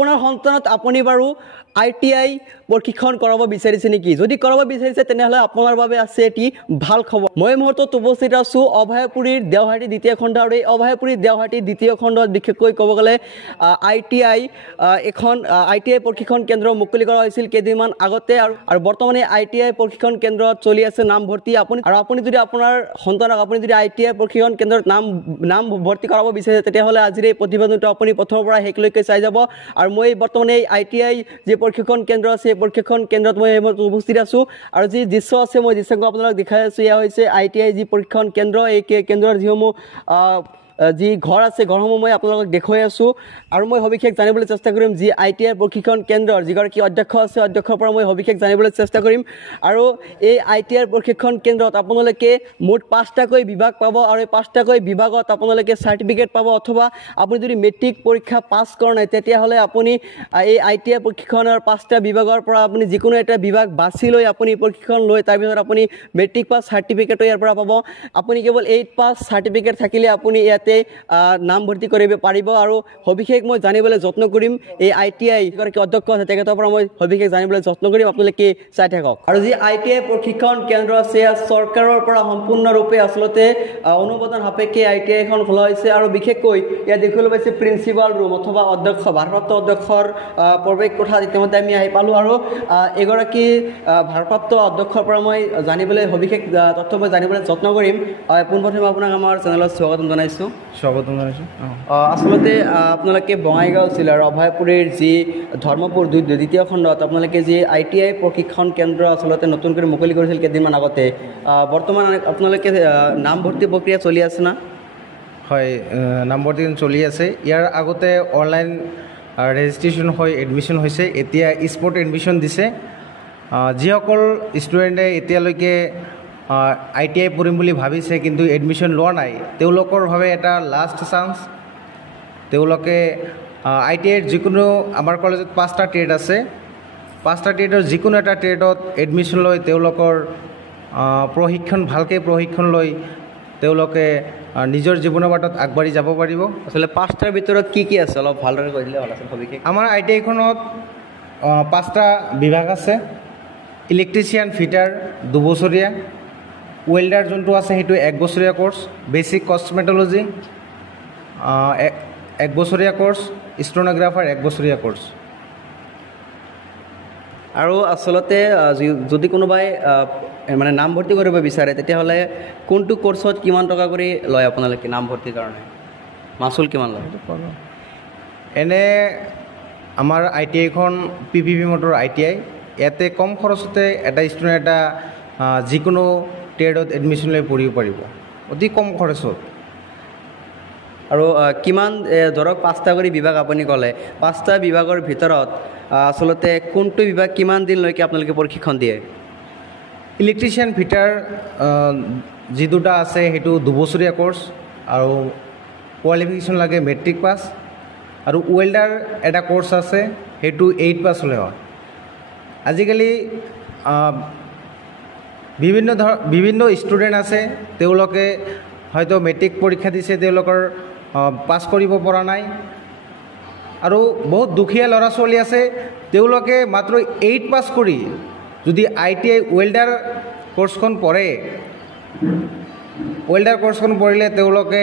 আপোনাৰ সন্তানত আপুনি বাৰু ITI প্ৰশিক্ষণ কৰাব বিচাৰিছে নেকি? যদি কৰাব বিচাৰিছে তেনেহ'লে আপোনাৰ বাবে আছে এটি ভাল খবৰ। মই মুহূৰ্তত উপস্থিত আছোঁ অভয়পুৰীৰ দেওহাটী দ্বিতীয় খণ্ড আৰু এই অভয়পুৰীৰ দেওহাটী দ্বিতীয় খণ্ডত বিশেষকৈ ক'ব গ'লে ITI এখন ITI প্ৰশিক্ষণ কেন্দ্ৰ মুকলি কৰা হৈছিল কেইদিনমান আগতে আৰু বৰ্তমানে ITI প্ৰশিক্ষণ কেন্দ্ৰত চলি আছে নামভৰ্তি। আপুনি যদি আপোনাৰ সন্তানক আপুনি যদি ITI প্ৰশিক্ষণ কেন্দ্ৰত নাম ভৰ্তি কৰাব বিচাৰিছে তেতিয়াহ'লে আজিৰ এই প্ৰতিবেদনটো আপুনি প্ৰথমৰ পৰা শেষলৈকে চাই যাব। আৰু মই বৰ্তমানে এই ITI যি প্ৰশিক্ষণ কেন্দ্ৰ আছে এই প্ৰশিক্ষণ কেন্দ্ৰত মই উপস্থিত আছোঁ আৰু যি দৃশ্য আছে মই দৃশ্যসমূহ আপোনালোক দেখাই আছোঁ। এয়া হৈছে ITI যি প্ৰশিক্ষণ কেন্দ্ৰ, এই কেন্দ্ৰৰ যিসমূহ যি ঘৰ আছে ঘৰসমূহ মই আপোনালোকক দেখুৱাই আছোঁ আৰু মই সবিশেষ জানিবলৈ চেষ্টা কৰিম যি ITI প্ৰশিক্ষণ কেন্দ্ৰৰ যিগৰাকী অধ্যক্ষ আছে অধ্যক্ষৰ পৰা মই সবিশেষ জানিবলৈ চেষ্টা কৰিম। আৰু এই ITI প্ৰশিক্ষণ কেন্দ্ৰত আপোনালোকে মুঠ 5টাকৈ বিভাগ পাব আৰু এই 5টাকৈ বিভাগত আপোনালোকে চাৰ্টিফিকেট পাব, অথবা আপুনি যদি মেট্ৰিক পৰীক্ষা পাছ কৰা নাই তেতিয়াহ'লে আপুনি এই ITI প্ৰশিক্ষণৰ 5টা বিভাগৰ পৰা আপুনি যিকোনো এটা বিভাগ বাছি লৈ আপুনি প্ৰশিক্ষণ লৈ তাৰপিছত আপুনি মেট্ৰিক পাছ চাৰ্টিফিকেটো ইয়াৰ পৰা পাব। আপুনি কেৱল 8 পাছ চাৰ্টিফিকেট থাকিলে আপুনি ইয়াতে নামভৰ্তি কৰিব পাৰিব। আৰু সবিশেষ মই জানিবলৈ যত্ন কৰিম এই ITI যিগৰাকী অধ্যক্ষ আছে তেখেতৰ পৰা মই সবিশেষ জানিবলৈ যত্ন কৰিম, আপোনালোকে চাই থাকক। আৰু যি ITI প্ৰশিক্ষণ কেন্দ্ৰ আছে চৰকাৰৰ পৰা সম্পূৰ্ণৰূপে আচলতে অনুমোদন সাপেক্ষে ITI এখন খোলা হৈছে আৰু বিশেষকৈ ইয়াত দেখিবলৈ পাইছে প্ৰিন্সিপাল ৰুম অথবা অধ্যক্ষ ভাৰপ্ৰাপ্ত অধ্যক্ষৰ প্ৰৱেশ কোঠাত ইতিমধ্যে আমি আহি পালোঁ আৰু এগৰাকী ভাৰপ্ৰাপ্ত অধ্যক্ষৰ পৰা মই জানিবলৈ সবিশেষ তথ্য মই জানিবলৈ যত্ন কৰিম। পোনপ্ৰথমে আপোনাক আমাৰ চেনেলত স্বাগতম জনাইছোঁ। আচলতে আপোনালোকে বঙাইগাঁও জিলাৰ অভয়পুৰীৰ যি ধৰ্মপুৰ দ্বিতীয় খণ্ডত আপোনালোকে যি ITI প্ৰশিক্ষণ কেন্দ্ৰ আচলতে নতুনকৈ মুকলি কৰিছিল কেইদিনমান আগতে, বৰ্তমান আপোনালোকে নামভৰ্তি প্ৰক্ৰিয়া চলি আছে না? হয়, নামভৰ্তি চলি আছে। ইয়াৰ আগতে অনলাইন ৰেজিষ্ট্ৰেশ্যন হৈ এডমিশ্যন হৈছে, এতিয়া স্পট এডমিশ্যন দিছে। যিসকল ষ্টুডেণ্টে এতিয়ালৈকে ITI পঢ়িম বুলি ভাবিছে কিন্তু এডমিশ্যন লোৱা নাই তেওঁলোকৰ বাবে এটা লাষ্ট চান্স। তেওঁলোকে ITIৰ যিকোনো আমাৰ কলেজত 5টা ট্ৰেড আছে, 5টা ট্ৰেডৰ যিকোনো এটা ট্ৰেডত এডমিশ্যন লৈ তেওঁলোকৰ ভালকৈ প্ৰশিক্ষণ লৈ তেওঁলোকে নিজৰ জীৱনৰ বাটত আগবাঢ়ি যাব পাৰিব। আচলতে 5টাৰ ভিতৰত কি আছে অলপ ভালদৰে কৈ দিলে ভাল আছিল সবিশেষ। আমাৰ ITIখনত 5টা বিভাগ আছে। ইলেক্ট্ৰিচিয়ান ফিটাৰ 2 বছৰীয়া, ৱেল্ডাৰ যোনটো আছে সেইটো 1 বছৰীয়া কোৰ্চ, বেচিক কছমেটলজি 1 বছৰীয়া কোৰ্চ, ষ্টেনোগ্ৰাফাৰ 1 বছৰীয়া কোৰ্চ। আৰু আচলতে যদি কোনোবাই মানে নামভৰ্তি কৰিব বিচাৰে তেতিয়াহ'লে কোনটো কোৰ্চত কিমান টকা কৰি লয় আপোনালোকে নামভৰ্তিৰ কাৰণে? মাচুল কিমান লয়? এনে আমাৰ ITIখন PPP মটৰ ITI, ইয়াতে কম খৰচতে এটা ষ্টুডেণ্ট যিকোনো ট্ৰেডত এডমিশ্যন লৈ পঢ়িব পাৰিব অতি কম খৰচত। আৰু কিমান ধৰক 5টা কৰি বিভাগ আপুনি ক'লে, 5টা বিভাগৰ ভিতৰত আচলতে কোনটো বিভাগ কিমান দিনলৈকে আপোনালোকে প্ৰশিক্ষণ দিয়ে? ইলেক্ট্ৰিচিয়ান ফিটাৰ যি দুটা আছে সেইটো 2 বছৰীয়া কোৰ্চ আৰু কোৱালিফিকেশ্যন লাগে মেট্ৰিক পাছ, আৰু ৱেল্ডাৰ এটা কোৰ্চ আছে সেইটো 8 পাছ হ'লে হয়। আজিকালি বিভিন্ন ষ্টুডেণ্ট আছে তেওঁলোকে হয়তো মেট্ৰিক পৰীক্ষা দিছে, তেওঁলোকৰ পাছ কৰিব পৰা নাই, আৰু বহুত দুখীয়া ল'ৰা ছোৱালী আছে তেওঁলোকে মাত্ৰ 8 পাছ কৰি যদি ITI ৱেল্ডাৰ কোৰ্চখন পঢ়ে, ৱেল্ডাৰ কোৰ্চখন পঢ়িলে তেওঁলোকে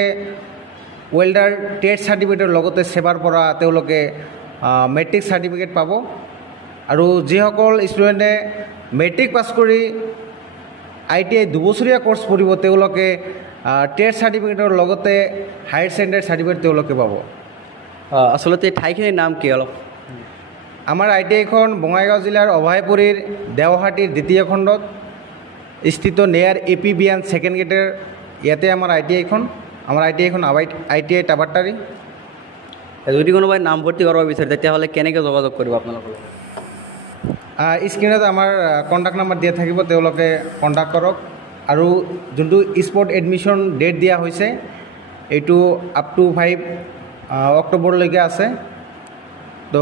ৱেল্ডাৰ ট্ৰেড চাৰ্টিফিকেটৰ লগতে সেৱাৰ পৰা তেওঁলোকে মেট্ৰিক চাৰ্টিফিকেট পাব। আৰু যিসকল ষ্টুডেণ্টে মেট্ৰিক পাছ কৰি ITI 2 বছৰীয়া কোৰ্চ পঢ়িব তেওঁলোকে ট্ৰেড চাৰ্টিফিকেটৰ লগতে হায়াৰ ছেকেণ্ডেৰী চাৰ্টিফিকেট তেওঁলোকে পাব। আচলতে ঠাইখিনিৰ নাম কি অলপ? আমাৰ ITIখন বঙাইগাঁও জিলাৰ অভয়পুৰীৰ দেওহাটীৰ দ্বিতীয় খণ্ডত স্থিত নেয়াৰ APBN ছেকেণ্ড গেটৰ ইয়াতে আমাৰ ITIখন ITI টাবাটাৰী। যদি কোনোবাই নামভৰ্তি কৰিব বিচাৰে তেতিয়াহ'লে কেনেকৈ যোগাযোগ কৰিব আপোনালোকৰ? স্ক্ৰীণত আমাৰ কণ্টেক্ট নাম্বাৰ দিয়া থাকিব, তেওঁলোকে কণ্টেক্ট কৰক। আৰু যোনটো স্পট এডমিশ্যন ডেট দিয়া হৈছে এইটো আপ টু 5 অক্টোবৰলৈকে আছে। তো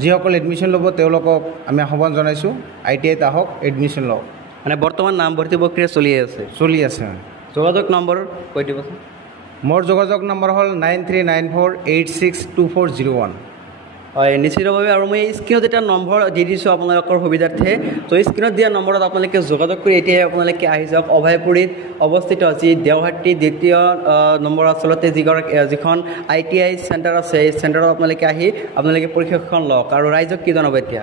যিসকল এডমিশ্যন ল'ব তেওঁলোকক আমি আহ্বান জনাইছোঁ ITIত আহক, এডমিশ্যন লওক। মানে বৰ্তমান নামভৰ্তি প্ৰক্ৰিয়া চলি আছে। যোগাযোগ নম্বৰ কৈ দিবচোন। মোৰ যোগাযোগ নম্বৰ হ'ল 9394862401। হয় নিশ্চিতভাৱে আৰু মই স্ক্ৰীণত এটা নম্বৰ দি দিছোঁ আপোনালোকৰ সুবিধাৰ্থে তো স্ক্ৰীণত দিয়া নম্বৰত আপোনালোকে যোগাযোগ কৰি এতিয়াই আপোনালোকে আহি যাওক অভয়পুৰীত অৱস্থিত যি দেওহাটী দ্বিতীয় নম্বৰ আচলতে যিখন ITI চেণ্টাৰ আছে এই চেণ্টাৰত আপোনালোকে আহি আপোনালোকে পৰীক্ষাখন লওক আৰু ৰাইজক কি জনাব এতিয়া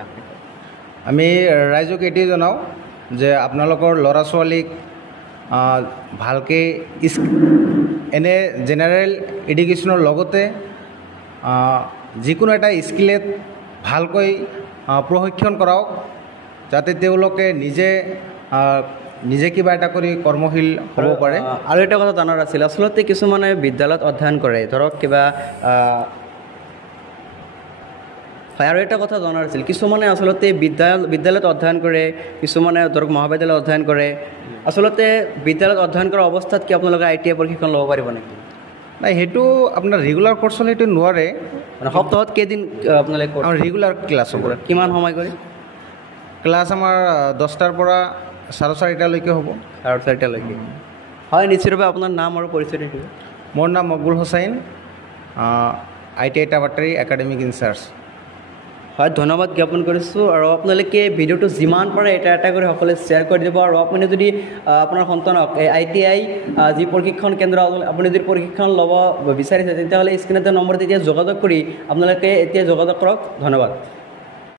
আমি ৰাইজক এটি জনাওঁ যে আপোনালোকৰ ল'ৰা ছোৱালীক ভালকৈ এনে জেনেৰেল এডুকেশ্যনৰ লগতে যিকোনো এটা স্কিলত ভালকৈ প্ৰশিক্ষণ কৰাওক যাতে তেওঁলোকে নিজে কিবা এটা কৰি কৰ্মশীল হ'ব পাৰে আৰু এটা কথা জানাৰ আছিল আচলতে কিছুমানে বিদ্যালয়ত অধ্যয়ন কৰে ধৰক কিবা হয় আৰু এটা কথা জনাৰ আছিল কিছুমানে আচলতে বিদ্যালয়ত অধ্যয়ন কৰে কিছুমানে ধৰক মহাবিদ্যালয়ত অধ্যয়ন কৰে আচলতে বিদ্যালয়ত অধ্যয়ন কৰা অৱস্থাত কি আপোনালোকে ITI প্ৰশিক্ষণ ল'ব পাৰিব নেকি নাই সেইটো আপোনাৰ ৰেগুলাৰ কোৰ্চ হ'লে সেইটো নোৱাৰে মানে সপ্তাহত কেইদিন আপোনালোকে ৰেগুলাৰ ক্লাছ হ'ব কিমান সময় কৰি ক্লাছ আমাৰ 10টাৰ পৰা 4:30লৈকে হ'ব 4:30লৈকে হয় নিশ্চিতভাৱে আপোনাৰ নাম আৰু পৰিচয় থাকিব মোৰ নাম মকবুল হুছাইন ITI টাবাটাৰী একাডেমিক ইনচাৰ্জ হয় ধন্যবাদ জ্ঞাপন কৰিছোঁ আৰু আপোনালোকে ভিডিঅ'টো যিমান পাৰে এটা কৰি সকলোৱে শ্বেয়াৰ কৰি দিব আৰু আপুনি যদি আপোনাৰ সন্তানক এই ITI যি প্ৰশিক্ষণ কেন্দ্ৰ আপুনি যদি প্ৰশিক্ষণ ল'ব বিচাৰিছে তেতিয়াহ'লে স্ক্ৰীণতে নম্বৰ তেতিয়া যোগাযোগ কৰি আপোনালোকে এতিয়া যোগাযোগ কৰক ধন্যবাদ